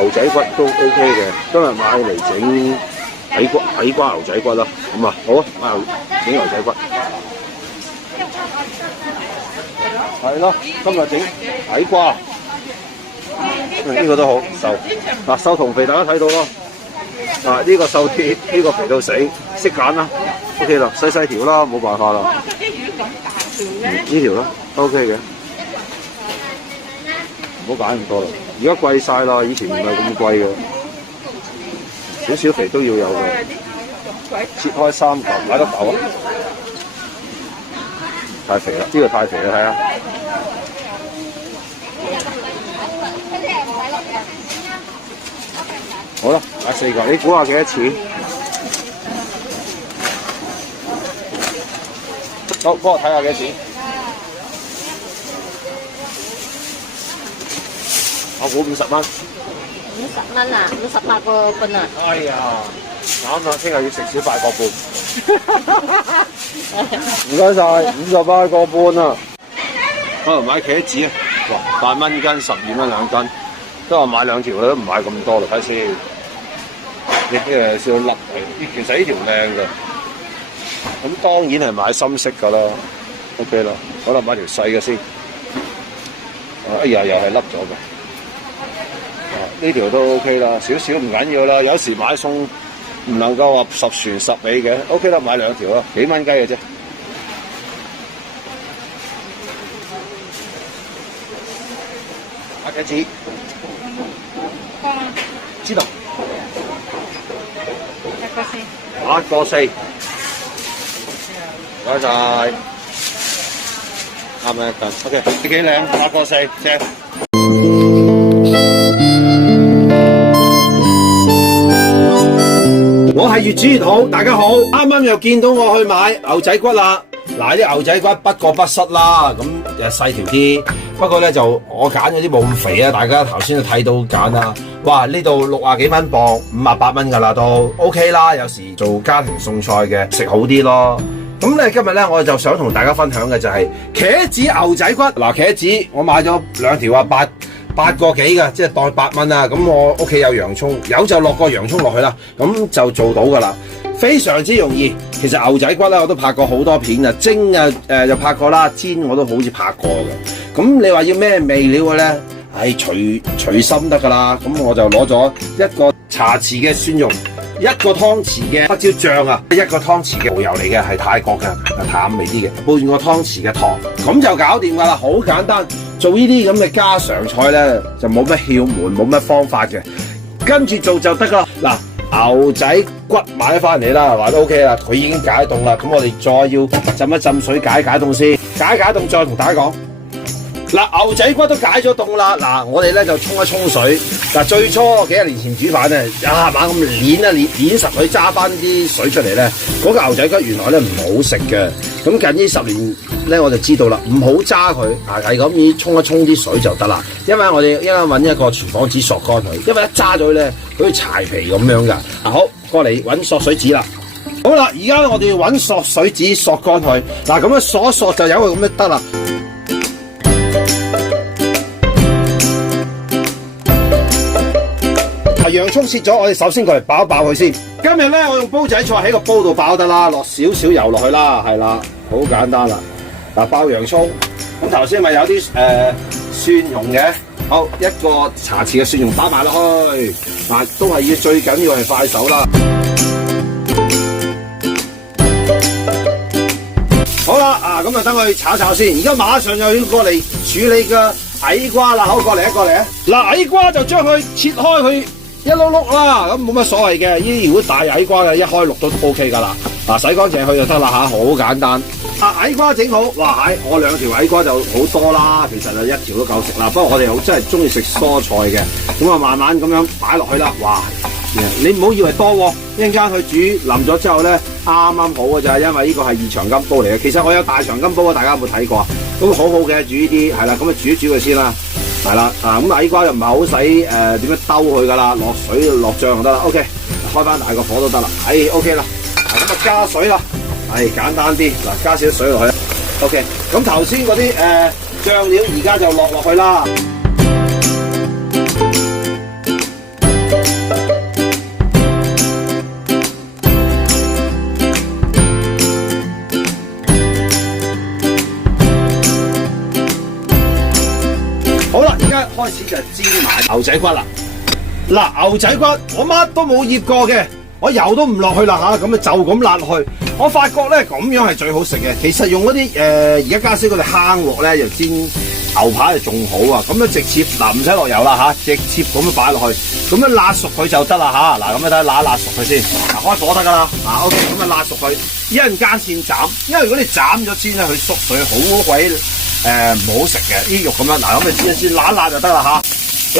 牛仔骨都 OK 嘅。今日買嚟整矮瓜牛仔骨啦。咁啊，好啊，買整牛仔骨。係咯，今日整矮瓜。呢個都好瘦。嗱，瘦同肥大家睇到咯。呢個瘦啲，呢個肥到死，識揀啦。OK 啦，細細條啦，冇辦法啦。呢條啦 ，OK 嘅。唔好揀咁多啦，而家貴晒啦，以前唔係咁貴嘅。少少肥都要有嘅。切開3嚿，買得夠啊！太肥啦，呢個太肥啦，睇下。好啦，買4個，你估下幾多錢？好，幫我睇下幾多錢。我估50蚊。50蚊啊，58個半啊！哎呀，慘啦！聽日要食少8個半。唔該晒，58個半啊！買茄子啊！哇，8蚊斤，12蚊2斤。都話買2條啦，都唔買咁多啦，睇先。呢啲少粒係，其實呢條靚嘅。咁當然係買深色㗎啦。OK 啦，好啦，買條細嘅先。哎呀，又係凹咗嘅。呢條都 OK 啦，少少唔緊要啦。有時買餸唔能夠話10全10美嘅。OK 啦，買2條啦，幾蚊雞嘅啫。買茄子。知道。8個4。唔該晒。啱唔啱？OK，幾靚，8個4，正。我係越煮越好，大家好。啱啱又見到我去買牛仔骨啦。嗱，啲牛仔骨不過不失啦，咁又細條啲。不過咧就我揀嗰啲冇咁肥啊，大家頭先都睇到揀啦。哇，呢度60幾蚊磅，58蚊㗎啦都 OK 啦。有時做家庭餸菜嘅食好啲咯。咁咧今日咧我就想同大家分享嘅就係茄子牛仔骨。嗱，茄子我買咗2條啊，8個幾嘅，即係當8蚊啊。咁我屋企有洋葱，有就落個洋葱落去啦，咁就做到㗎啦。非常之容易。其實牛仔骨咧我都拍過好多片啊，蒸啊又拍過啦，煎我都好似拍過嘅。咁你話要咩味料嘅咧？隨心得㗎啦。咁我就攞咗1個茶匙嘅蒜蓉，1個湯匙嘅黑椒醬啊，1個湯匙嘅蠔油嚟嘅，係泰國嘅，淡味啲嘅，半個湯匙嘅糖，咁就搞掂㗎啦，好簡單。做呢啲咁嘅家常菜咧，就冇乜竅門，冇乜方法嘅，跟住做就得啦。嗱，牛仔骨買咗翻嚟啦，話都 OK 啦，佢已經解凍啦。咁我哋再要浸一浸水解凍先，解凍再同大家講。嗱，牛仔骨都解咗凍啦。嗱，我哋咧就沖一沖水。嗱，最初幾廿年前煮飯咧，猛咁攣實佢，揸翻啲水出嚟咧，嗰個牛仔骨原來咧唔好食嘅。咁近呢10年咧，我就知道啦，唔好揸佢，係咁以沖一沖啲水就得啦。因為我哋一陣揾一個廚房紙索乾佢，因為一揸咗佢咧，好似柴皮咁樣噶。好，過嚟揾索水紙啦。好啦，而家我哋要揾索水紙索乾佢。嗱，咁樣索一索就有佢咁樣得啦。洋葱切咗，我哋首先過嚟爆一爆佢先。今日咧，我用煲仔菜喺個煲度爆得啦，落少少油落去啦，係啦，好簡單啦。嗱，爆洋葱，咁頭先咪有啲蒜蓉嘅，好1個茶匙嘅蒜蓉打埋落去。嗱，都係最緊要係快手啦。好啦，咁就等佢炒炒先。而家馬上又要過嚟處理個矮瓜啦，好，過嚟啊！嗱，矮瓜就將佢切開佢。一碌碌啦，咁冇乜所謂嘅。呢啲如果大矮瓜嘅，一開6都 OK 噶啦。嗱，洗乾淨佢就得啦吓，好簡單。矮瓜整好，哇！我2條矮瓜就好多啦，其實就1條都夠食啦。不過我哋好真係中意食蔬菜嘅，咁啊慢慢咁樣擺落去啦。哇！你唔好以為多喎，一陣間佢煮腍咗之後咧，啱啱好嘅咋，因為呢個係2長金煲嚟嘅。其實我有大長金煲啊，大家有冇睇過啊？咁好好嘅煮呢啲，係啦，咁啊煮一煮佢先啦。係啦，咁矮瓜又唔係好使點樣兜佢噶啦，落水落醬就得啦。OK， 開翻大個火都得啦。OK 啦，咁啊加水啦，簡單啲，嗱加少少水落去。OK， 咁頭先嗰啲醬料而家就落去啦。煎埋牛仔骨啦。嗱，牛仔骨我乜都冇醃過嘅，我油都唔落去啦嚇，咁啊就咁辣落去。我發覺咧咁樣係最好食嘅。其實用嗰啲而家家私嗰啲坑鑊咧，又煎牛排就仲好啊。咁樣直接嗱唔使落油啦嚇，直接咁樣擺落去，咁樣辣熟佢就得啦嚇。嗱咁樣睇辣熟佢先，嗱開火得噶啦。嗱 OK，咁啊辣熟佢，一陣間先斬，因為如果你斬咗煎咧，佢縮水好鬼唔好食嘅啲肉咁樣。嗱咁你煎一煎辣就得啦嚇。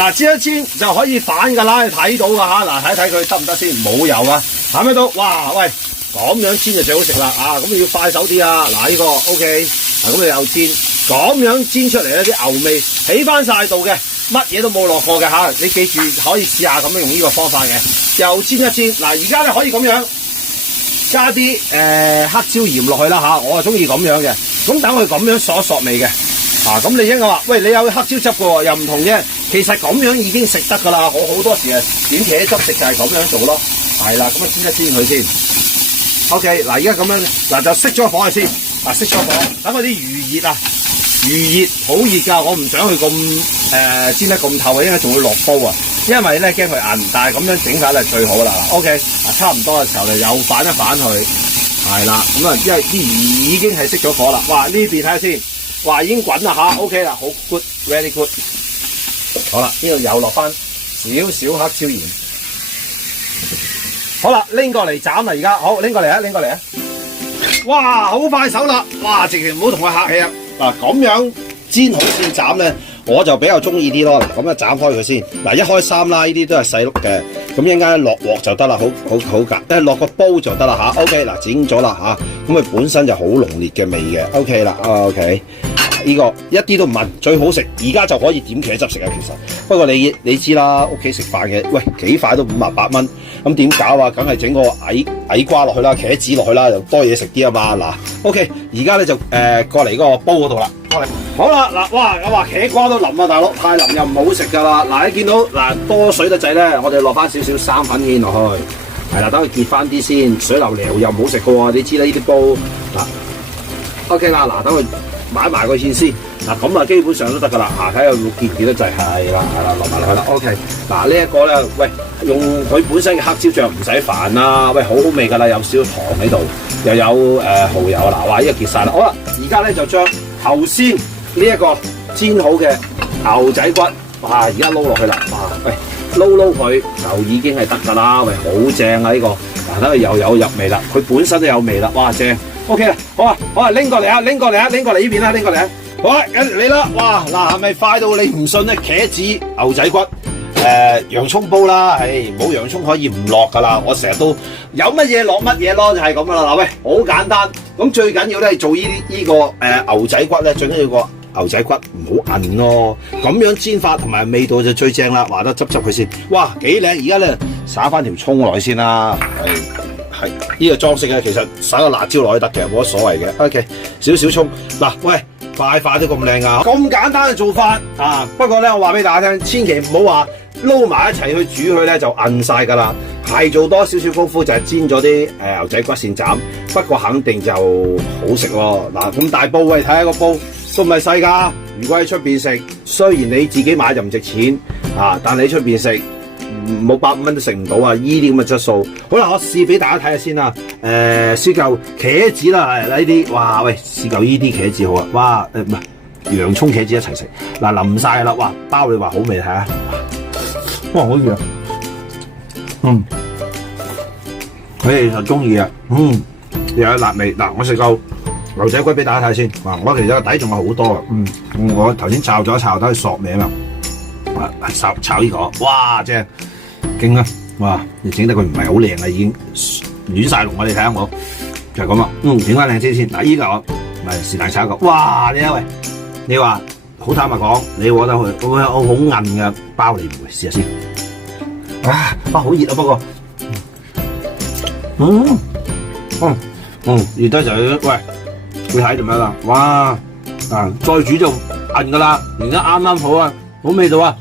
嗱，煎一煎就可以反噶啦，你睇到噶嚇。嗱，睇睇佢得唔得先？冇油啊，睇唔睇到？哇，喂，咁樣煎就最好食啦。啊，咁你要快手啲啊。嗱，呢個 OK，嗱咁你又煎，咁樣煎出嚟咧，啲牛味起翻晒度嘅，乜嘢都冇落過嘅嚇。你記住可以試下咁樣用呢個方法嘅，又煎一煎。嗱，而家咧可以咁樣加啲黑椒鹽落去啦嚇，我係中意咁樣嘅。咁等佢咁樣索味嘅。啊，咁你應該話，喂，你有黑椒汁嘅喎，又唔同啫。其實咁樣已經食得㗎啦，我好多時點茄汁食就係咁樣做咯。係啦，咁啊煎一煎佢先。OK， 嗱而家咁樣，嗱就熄咗火佢先。嗱熄咗火，等佢啲餘熱啊，餘熱好熱㗎，我唔想佢咁煎得咁透啊，應該仲會落煲啊。因為咧驚佢硬，但係咁樣整法係最好啦。OK， 嗱差唔多嘅時候就又反一反佢。係啦，咁啊因為啲魚已經係熄咗火啦。哇，呢邊睇下先。哇，已經滾啦嚇 ，OK 啦，好 good，very good。好啦，呢度又落翻少少黑椒鹽。好啦，拎過嚟斬啦，而家好拎過嚟啊，拎過嚟啊！哇，好快手啦！哇，直情唔好同佢客氣啊！嗱，咁樣煎好先斬咧，我就比較中意啲咯。嗱，咁啊斬開佢先。嗱，一開三啦，呢啲都係細碌嘅。咁一陣間落鑊就得啦，好夾，落個煲就得啦嚇。OK， 嗱剪咗啦嚇，咁佢本身就好濃烈嘅味嘅。OK 啦 ，OK。呢個一啲都唔問，最好食。而家就可以點茄汁食啊！其實不過你知啦，屋企食飯嘅，喂幾塊都58蚊，咁點搞啊？梗係整個矮瓜落去啦，茄子落去啦，又多嘢食啲啊嘛。嗱 ，OK， 而家咧就過嚟嗰個煲嗰度啦。過嚟好啦，嗱哇，我話茄瓜都腍啊，大佬太腍又唔好食噶啦。嗱，你見到嗱多水得滯咧，我哋落翻少少生粉芡落去，係啦，等佢結翻啲先，水流流又唔好食噶喎。你知啦，呢啲煲嗱 ，OK 啦，嗱等佢。買埋個芡先，嗱咁啊基本上都得噶啦，睇下會結幾多劑，係啦，落埋落去啦 ，OK。嗱呢一個咧，喂，用佢本身嘅黑椒醬唔使煩啦，喂好好味噶啦，有少少糖喺度，又有蠔油，嗱哇，呢個結晒啦，好啦，而家咧就將頭先呢一個煎好嘅牛仔骨，哇，而家撈落去啦，哇，喂，撈佢就已經係得噶啦，喂，好正啊呢個，嗱睇佢又有入味啦，佢本身都有味啦，哇正。OK 啦，好啊，拎過嚟啊，拎過嚟呢邊啦，拎過嚟啊，好啊，嚟啦，哇，嗱係咪快到你唔信咧？茄子、牛仔骨、洋葱煲啦，冇洋葱可以唔落噶啦，我成日都有乜嘢落乜嘢咯，就係咁噶啦，嗱喂，好簡單，咁最緊要咧係做呢個牛仔骨咧，最緊要個牛仔骨唔好韌咯，咁樣煎法同埋味道就最正啦，話得執佢先，哇幾靚，而家咧灑翻條葱落去先啦，係呢個裝飾咧，其實撒個辣椒落去得嘅，冇乜所謂嘅。OK， 少少葱，嗱，喂，塊都咁靚啊，咁簡單嘅做法啊！不過咧，我話俾大家聽，千祈唔好話撈埋一齊去煮佢咧，就韌晒㗎啦。係做多少少功夫，就係煎咗啲牛仔骨先斬，不過肯定就好食喎。嗱，咁大煲，喂，睇下個煲都唔係細㗎。如果喺出邊食，雖然你自己買就唔值錢啊，但你喺出邊食。冇150蚊都食唔到啊！依啲咁嘅質素，好啦，我試俾大家睇下先啦。試嚿茄子啦，係呢啲，哇喂，試嚿依啲茄子好啊！哇，唔係洋葱茄子一齊食，嗱淋晒啦，哇，包你話好味睇下，哇好味啊，佢就中意啊，又有辣味。嗱，我食嚿牛仔骨俾大家睇先，哇，我其實個底仲有好多啊，我頭先炒咗一炒，等佢索味啊嘛，炒呢個，哇正！勁啊！哇，你整得佢唔係好靚啊，已經亂晒龍啊！你睇下我就係咁啊，整翻靚啲先。嗱，依個唔係是但炒一個，哇！你喂，你話好坦白講，你覺得佢好韌嘅包你唔會試下先。啊，哇，好熱啊！不過，熱得就喂，你睇做咩啦？哇！啊，再煮就韌噶啦，而家啱啱好啊，好味道啊！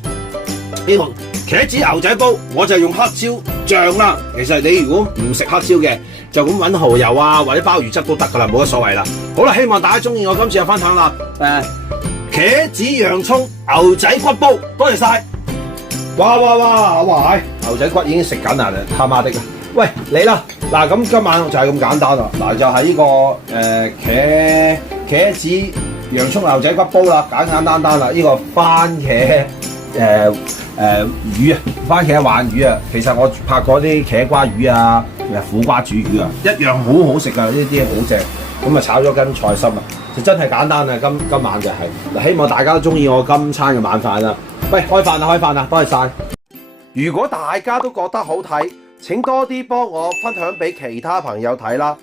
呢個茄子牛仔煲，我就用黑椒醬啦。其實你如果唔食黑椒嘅，就咁揾蠔油啊，或者鮑魚汁都得噶啦，冇乜所謂啦。好啦，希望大家中意我今次嘅分享啦。茄子洋葱牛仔骨煲，多謝晒。哇！牛仔骨已經食緊啦，他媽的！喂，嚟啦！嗱，咁今晚就係咁簡單啦。嗱，就係呢個茄子洋葱牛仔骨煲啦，簡單啦。呢個番茄魚啊，番茄鯇魚啊，其實我拍過啲茄瓜魚啊，苦瓜煮魚啊，一樣好好食噶，呢啲好正。咁啊炒咗根菜心啊，就真係簡單啊！今晚就係嗱，希望大家都中意我今餐嘅晚飯啦。喂，開飯啦，多謝晒！如果大家都覺得好睇，請多啲幫我分享俾其他朋友睇啦。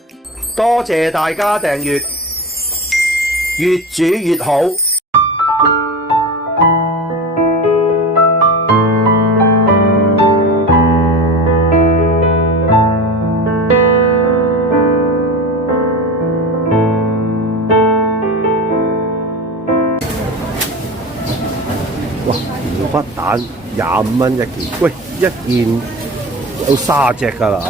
多謝大家訂閱，越煮越好。哇！魚骨蛋25蚊一件，喂，一件有30隻㗎啦。